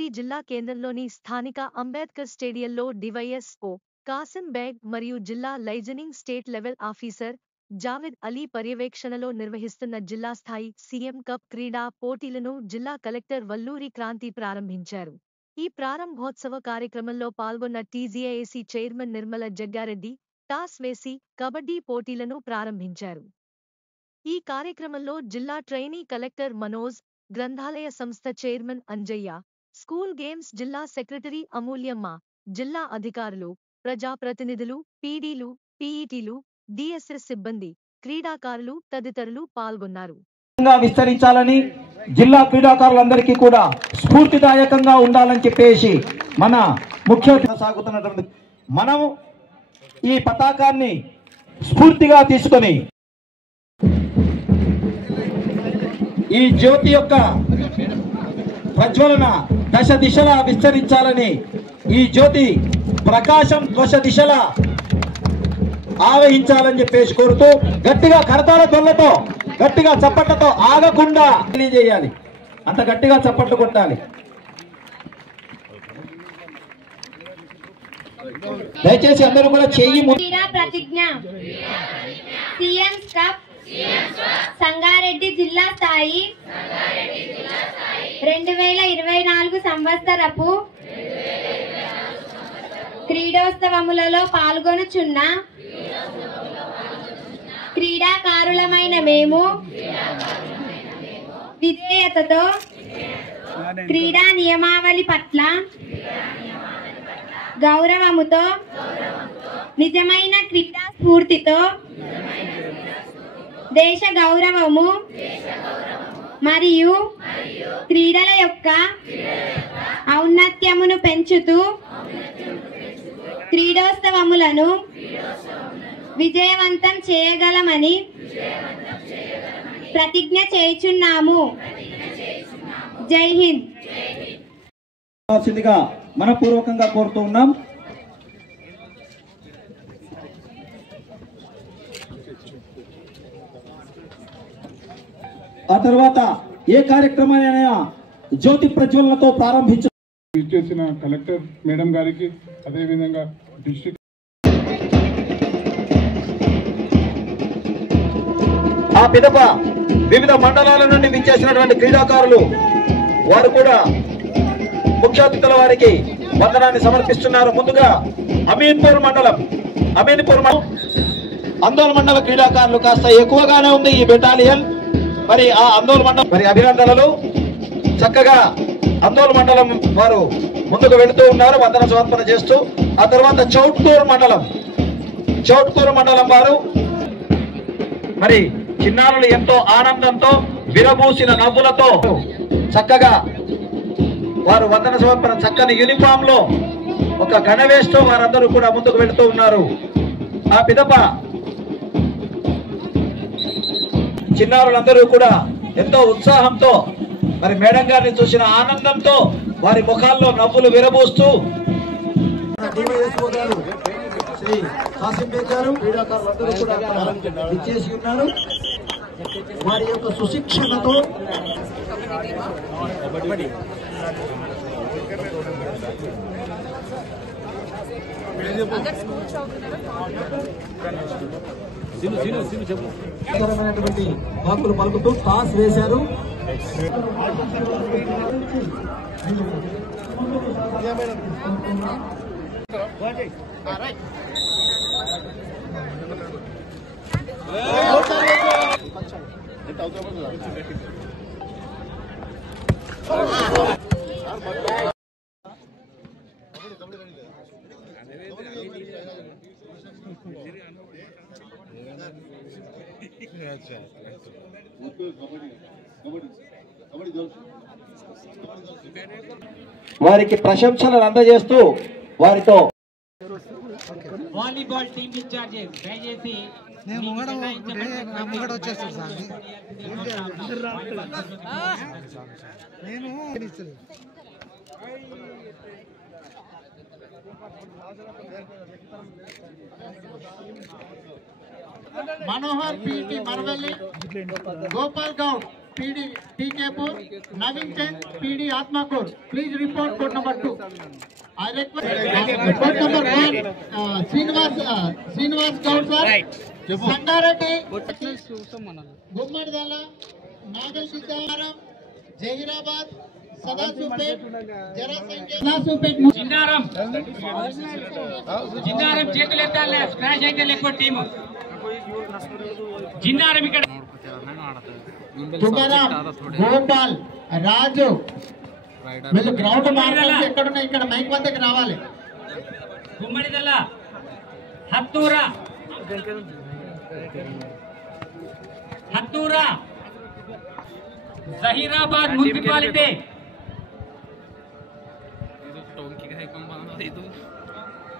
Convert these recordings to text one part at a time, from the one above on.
సంగారెడ్డి జిల్లా కేంద్రంలోని స్థానిక అంబేద్కర్ స్టేడియంలో డివైఎస్ఓ కాసిం బేగ్ మరియు జిల్లా liaisoning state level officer Javed Ali పర్యవేక్షణలో నిర్వహిస్తున్న జిల్లా స్థాయి సీఎం కప్ క్రీడా పోటీలను జిల్లా కలెక్టర్ వల్లూరి క్రాంతి ప్రారంభించారు. ఈ ప్రారంభోత్సవ కార్యక్రమంలో పాల్గొన్న TGIAC chairman Nirmala Jaggareddy toss వేసి కబడ్డీ పోటీలను ప్రారంభించారు. ఈ కార్యక్రమంలో జిల్లా ట్రైనీ కలెక్టర్ మనోజ్, గ్రంథాలయ సంస్థ చైర్మన్ అంజయ్య, స్కూల్ గేమ్స్ జిల్లా సెక్రటరీ అమూల్యమ్మ, జిల్లా అధికారులు, ప్రజాప్రతినిధులు, పీడీలు, పీఈటీలు, డిఎస్ఎస్ సిబ్బంది, క్రీడాకారులు తదితరులు పాల్గొన్నారు. విస్తరించాలని జిల్లా క్రీడాకారులందరికీ కూడా స్ఫూర్తిదాయకంగా ఉండాలని చెప్పేసి మన ముఖ్య సాగుతున్నటువంటి మనం ఈ పతాకాన్ని స్ఫూర్తిగా తీసుకొని ఈ జ్యోతి యొక్క ప్రజ్వలన దశ దిశలా విస్తరించాలని, ఈ జ్యోతి ప్రకాశం దశ దిశలా ఆవహించాలని చెప్పేసి కోరుతూ గట్టిగా కరతాళ ధ్వనులతో గట్టిగా చప్పట్లతో ఆగకుండా తెలియజేయాలి. అంత గట్టిగా చప్పట్లు కొట్టాలి. దయచేసి అందరూ కూడా చెయ్యి ప్రతిజ్ఞ సీఎం కప్ సంగారెడ్డి జిల్లా స్థాయి 2024 సంవత్సరపు క్రీడోత్సవములలో పాల్గొనుచున్న క్రీడాకారులమైన మేము విధేయతతో క్రీడా నియమావళి పట్ల గౌరవముతో నిజమైన క్రీడా స్ఫూర్తితో దేశ గౌరవము మరియు క్రీడల యొక్క ఔన్నత్యమును పెంచుతూ క్రీడోత్సవములను విజయవంతం చేయగలమని ప్రతిజ్ఞ చేయుచున్నాము. జై హింద్. మనపూర్వకంగా కోరుతూ ఉన్నాం. ఆ తర్వాత ఏ కార్యక్రమాలైనా జ్యోతి ప్రజ్వలనతో ఇచ్చేసిన కలెక్టర్ మేడం గారికి, అదేవిధంగా డిస్ట్రిక్ట్ ఆ పిదప వివిధ మండలాల నుండి విచ్చేసినటువంటి క్రీడాకారులు వారు కూడా ముఖ్య అతిథుల వారికి వందనాన్ని సమర్పిస్తున్నారు. ముందుగా అమీన్పూర్ మండలం అందోల్ మండల క్రీడాకారులు కాస్త ఎక్కువగానే ఉంది ఈ బెటాలియన్. మరి ఆ అందోల్ మండలం మరి అభినందనలు. చక్కగా అందోల్ మండలం వారు ముందుకు వెళుతూ ఉన్నారు వందన సమర్పణ చేస్తూ. ఆ తర్వాత చౌట్కూరు మండలం వారు మరి చిన్నారులు ఎంతో ఆనందంతో విరబూసిన నవ్వులతో చక్కగా వారు వందన సమర్పణ చక్కని యూనిఫామ్ లో ఒక గణవేష్తో వారందరూ కూడా ముందుకు వెళుతూ ఉన్నారు. ఆ పిదప చిన్నారులందరూ కూడా ఎంతో ఉత్సాహంతో మరి మేడం గారిని చూసిన ఆనందంతో వారి ముఖాల్లో నవ్వులు విరబూస్తూ శ్రీ కాసిం బేగ్ గారు క్రీడాకారులందరూ కూడా ఇచ్చేసి ఉన్నారు. వారి యొక్క సుశిక్షణతో వాకులు పలుకుతూ టాస్ వేశారు. వారికి ప్రశంసలు అందజేస్తూ వారితో వాలీబాల్ టీమ్ ఇన్ఛార్జెస్ దయచేసి Manohar PT Maravelli, Gopal Goud PD TK4, Navin Chand, PD Atmakur. Please report code number 2. I request code number 1, Srinivas Gaur sir. Sangareddy, Gummadala, Nagal Sitaram, Jahirabad, Sadasupet, Jarasinghe, Jinnaram చేతులు ఎత్తాలే స్క్రాచ్ అయితే ఎక్కువ టీము జిన్నారం ఇక్కడ తుకారాం గోపాల్ రాజు వీళ్ళు గ్రౌండ్ మార్కర్స్ ఎక్కడున్నా ఇక్కడ mic వద్దకు రావాలి. గుమ్మడిదల హత్తూరా జహీరాబాద్ మున్సిపాలిటీ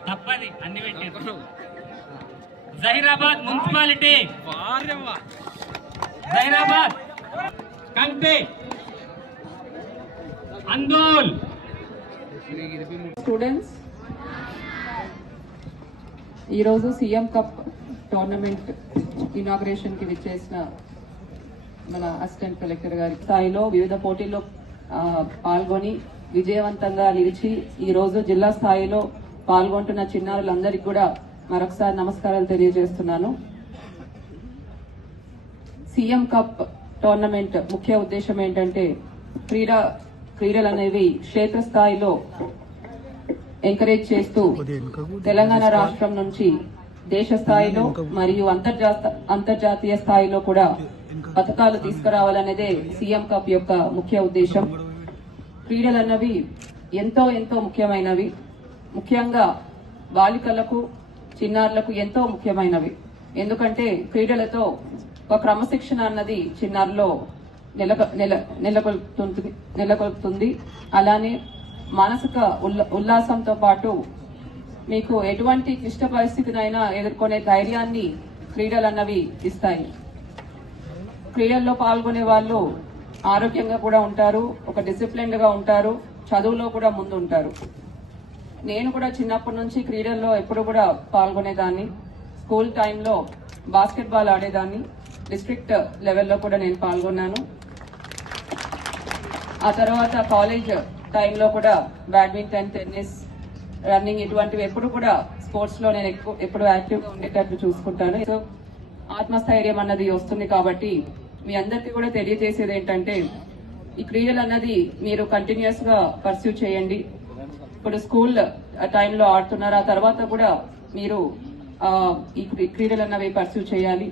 తప్పది అన్ని పెట్టారు. జహీరాబాద్ మున్సిపాలిటీ జహీరాబాద్ కంటే అందోల్ స్టూడెంట్స్ ఈరోజు సీఎం కప్ టోర్నమెంట్ ఇనాగ్రేషన్ కి విచ్చేసిన మన అసిస్టెంట్ కలెక్టర్ గారి స్థాయిలో వివిధ పోటీల్లో పాల్గొని విజయవంతంగా నిలిచి ఈ రోజు జిల్లా స్థాయిలో పాల్గొంటున్న చిన్నారులందరికీ కూడా మరొకసారి నమస్కారాలు తెలియజేస్తున్నాను. సీఎం కప్ టోర్నమెంట్ ముఖ్య ఉద్దేశం ఏంటంటే క్రీడలు అనేవి క్షేత్రస్థాయిలో ఎంకరేజ్ చేస్తూ తెలంగాణ రాష్ట్రం నుంచి దేశ స్థాయిలో మరియు అంతర్జాతీయ స్థాయిలో కూడా పథకాలు తీసుకురావాలనేదే సీఎం కప్ యొక్క ముఖ్య ఉద్దేశం. క్రీడలు అన్నవి ఎంతో ఎంతో ముఖ్యమైనవి. ముఖ్యంగా బాలికలకు చిన్నారులకు ఎంతో ముఖ్యమైనవి. ఎందుకంటే క్రీడలతో ఒక క్రమశిక్షణ అన్నది చిన్నారులో నెలకొల్పుతుంది. అలానే మానసిక ఉల్లాసంతో పాటు మీకు ఎటువంటి క్లిష్ట పరిస్థితినైనా ఎదుర్కొనే ధైర్యాన్ని క్రీడలు అన్నవి ఇస్తాయి. క్రీడల్లో పాల్గొనే వాళ్ళు ఆరోగ్యంగా కూడా ఉంటారు, ఒక డిసిప్లిన్డ్ గా ఉంటారు, చదువులో కూడా ముందు ఉంటారు. నేను కూడా చిన్నప్పటి నుంచి క్రీడల్లో ఎప్పుడు కూడా పాల్గొనేదాన్ని. స్కూల్ టైంలో బాస్కెట్బాల్ ఆడేదాన్ని, డిస్ట్రిక్ట్ లెవెల్లో కూడా నేను పాల్గొన్నాను. ఆ తర్వాత కాలేజ్ టైంలో కూడా బ్యాడ్మింటన్, టెన్నిస్, రన్నింగ్ ఇటువంటివి ఎప్పుడు కూడా స్పోర్ట్స్ లో నేను ఎప్పుడు యాక్టివ్ గా ఉండేటట్లు చూసుకుంటాను. సో ఆత్మస్థైర్యం అన్నది వస్తుంది. కాబట్టి మీ అందరికీ కూడా తెలియజేసేది ఏంటంటే ఈ క్రీడలు అన్నది మీరు కంటిన్యూస్ గా పర్స్యూ చేయండి. ఇప్పుడు స్కూల్ టైంలో ఆడుతున్నారు, ఆ తర్వాత కూడా మీరు ఈ క్రీడలు అన్నవి పర్స్యూ చేయాలి.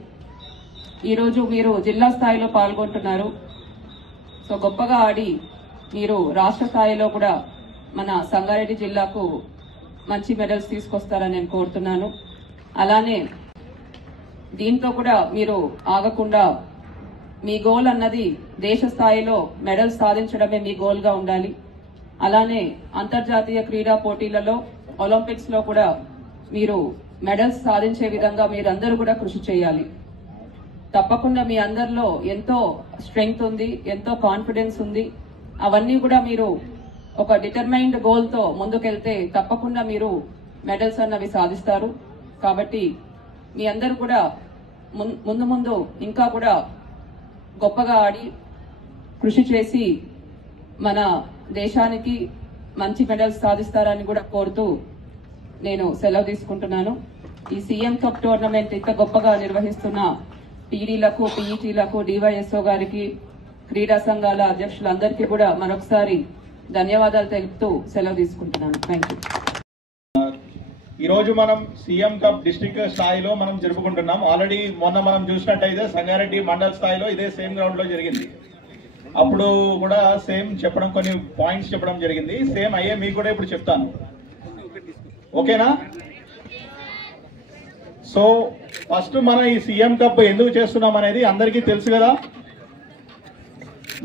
ఈ రోజు మీరు జిల్లా స్థాయిలో పాల్గొంటున్నారు. సో గొప్పగా ఆడి మీరు రాష్ట్ర స్థాయిలో కూడా మన సంగారెడ్డి జిల్లాకు మంచి మెడల్స్ తీసుకొస్తారని నేను కోరుతున్నాను. అలానే దీంతో కూడా మీరు ఆగకుండా మీ గోల్ అన్నది దేశ స్థాయిలో మెడల్స్ సాధించడమే మీ గోల్ గా ఉండాలి. అలానే అంతర్జాతీయ క్రీడా పోటీలలో ఒలింపిక్స్ లో కూడా మీరు మెడల్స్ సాధించే విధంగా మీరందరూ కూడా కృషి చేయాలి. తప్పకుండా మీ అందరిలో ఎంతో స్ట్రెంగ్త్ ఉంది, ఎంతో కాన్ఫిడెన్స్ ఉంది. అవన్నీ కూడా మీరు ఒక డిటర్మైన్డ్ గోల్ తో ముందుకెళ్తే తప్పకుండా మీరు మెడల్స్ అన్నవి సాధిస్తారు. కాబట్టి మీ అందరూ కూడా ముందు ఇంకా కూడా గొప్పగా ఆడి కృషి చేసి మన దేశానికి మంచి మెడల్స్ సాధిస్తారని కూడా కోరుతూ నేను సెలవు తీసుకుంటున్నాను. ఈ సీఎం కప్ టోర్నమెంట్ ఇంత గొప్పగా నిర్వహిస్తున్న టీడీలకు, పీఈటీలకు, డివైఎస్ఓ గారికి, క్రీడా సంఘాల అధ్యక్షులందరికీ కూడా మరొకసారి ధన్యవాదాలు తెలుపుతూ సెలవు తీసుకుంటున్నాను. Thank you. ఈ రోజు మనం సీఎం కప్ డిస్ట్రిక్ట్ స్థాయిలో మనం జరుపుకుంటున్నాం. ఆల్రెడీ మొన్న మనం చూసినట్టయితే సంగారెడ్డి మండల స్థాయిలో ఇదే సేమ్ గ్రౌండ్ లో జరిగింది. అప్పుడు కూడా సేమ్ చెప్పడం, కొన్ని పాయింట్స్ చెప్పడం జరిగింది. సేమ్ అయ్యే మీకు కూడా ఇప్పుడు చెప్తాను, ఓకేనా? సో ఫస్ట్ మనం ఈ సీఎం కప్ ఎందుకు చేస్తున్నాం అనేది అందరికీ తెలుసు కదా.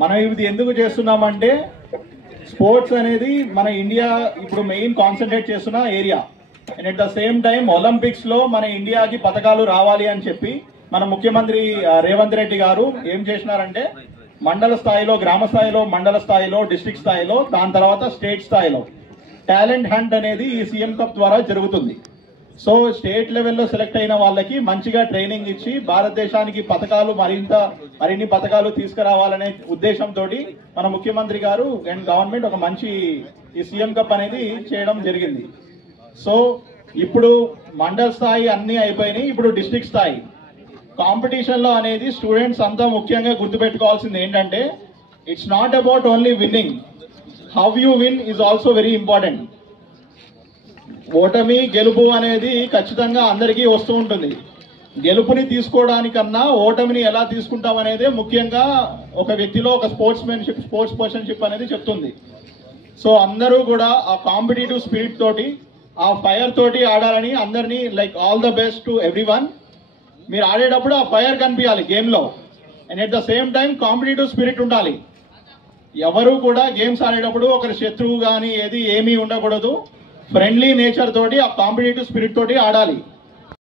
మనం ఇది ఎందుకు చేస్తున్నామంటే స్పోర్ట్స్ అనేది మన ఇండియా ఇప్పుడు మెయిన్ కాన్సన్ట్రేట్ చేస్తున్న area. And at the same time Olympics లో మన ఇండియాకి పథకాలు రావాలి అని చెప్పి మన ముఖ్యమంత్రి రేవంత్ రెడ్డి గారు ఏం చేసినారంటే మండల స్థాయిలో, గ్రామ స్థాయిలో, మండల స్థాయిలో, డిస్ట్రిక్ట్ స్థాయిలో, దాని తర్వాత స్టేట్ స్థాయిలో టాలెంట్ హంట్ అనేది ఈ సీఎం కప్ ద్వారా జరుగుతుంది. సో స్టేట్ లెవెల్లో సెలెక్ట్ అయిన వాళ్ళకి మంచిగా ట్రైనింగ్ ఇచ్చి భారతదేశానికి మరిన్ని పథకాలు తీసుకురావాలనే ఉద్దేశంతో మన ముఖ్యమంత్రి గారు అండ్ గవర్నమెంట్ ఒక మంచి ఈ సీఎం కప్ అనేది చేయడం జరిగింది. సో ఇప్పుడు మండల్ స్థాయి అన్ని అయిపోయినాయి, ఇప్పుడు డిస్ట్రిక్ట్ స్థాయి కాంపిటీషన్లో అనేది స్టూడెంట్స్ అంతా ముఖ్యంగా గుర్తుపెట్టుకోవాల్సింది ఏంటంటే it's not about only winnowing, how you win is also very important. ఓటమి గెలుపు అనేది ఖచ్చితంగా అందరికీ వస్తూ ఉంటుంది. గెలుపుని తీసుకోవడానికన్నా ఓటమిని ఎలా తీసుకుంటాం అనేది ముఖ్యంగా ఒక వ్యక్తిలో ఒక స్పోర్ట్స్ పర్సన్షిప్ అనేది చెప్తుంది. సో అందరూ కూడా ఆ కాంపిటేటివ్ స్పిరిట్ తోటి ఆ ఫైర్ తోటి ఆడాలని అందరినీ like all the best to everyone. మీరు ఆడేటప్పుడు ఆ ఫైర్ కనిపించాలి గేమ్లో, and at the same time competitive spirit ఉండాలి. ఎవరు కూడా గేమ్స్ ఆడేటప్పుడు ఒకరి శత్రువు కానీ ఏమీ ఉండకూడదు. ఫ్రెండ్లీ నేచర్ తోటి ఆ కాంపిటేటివ్ స్పిరిట్ తోటి ఆడాలి.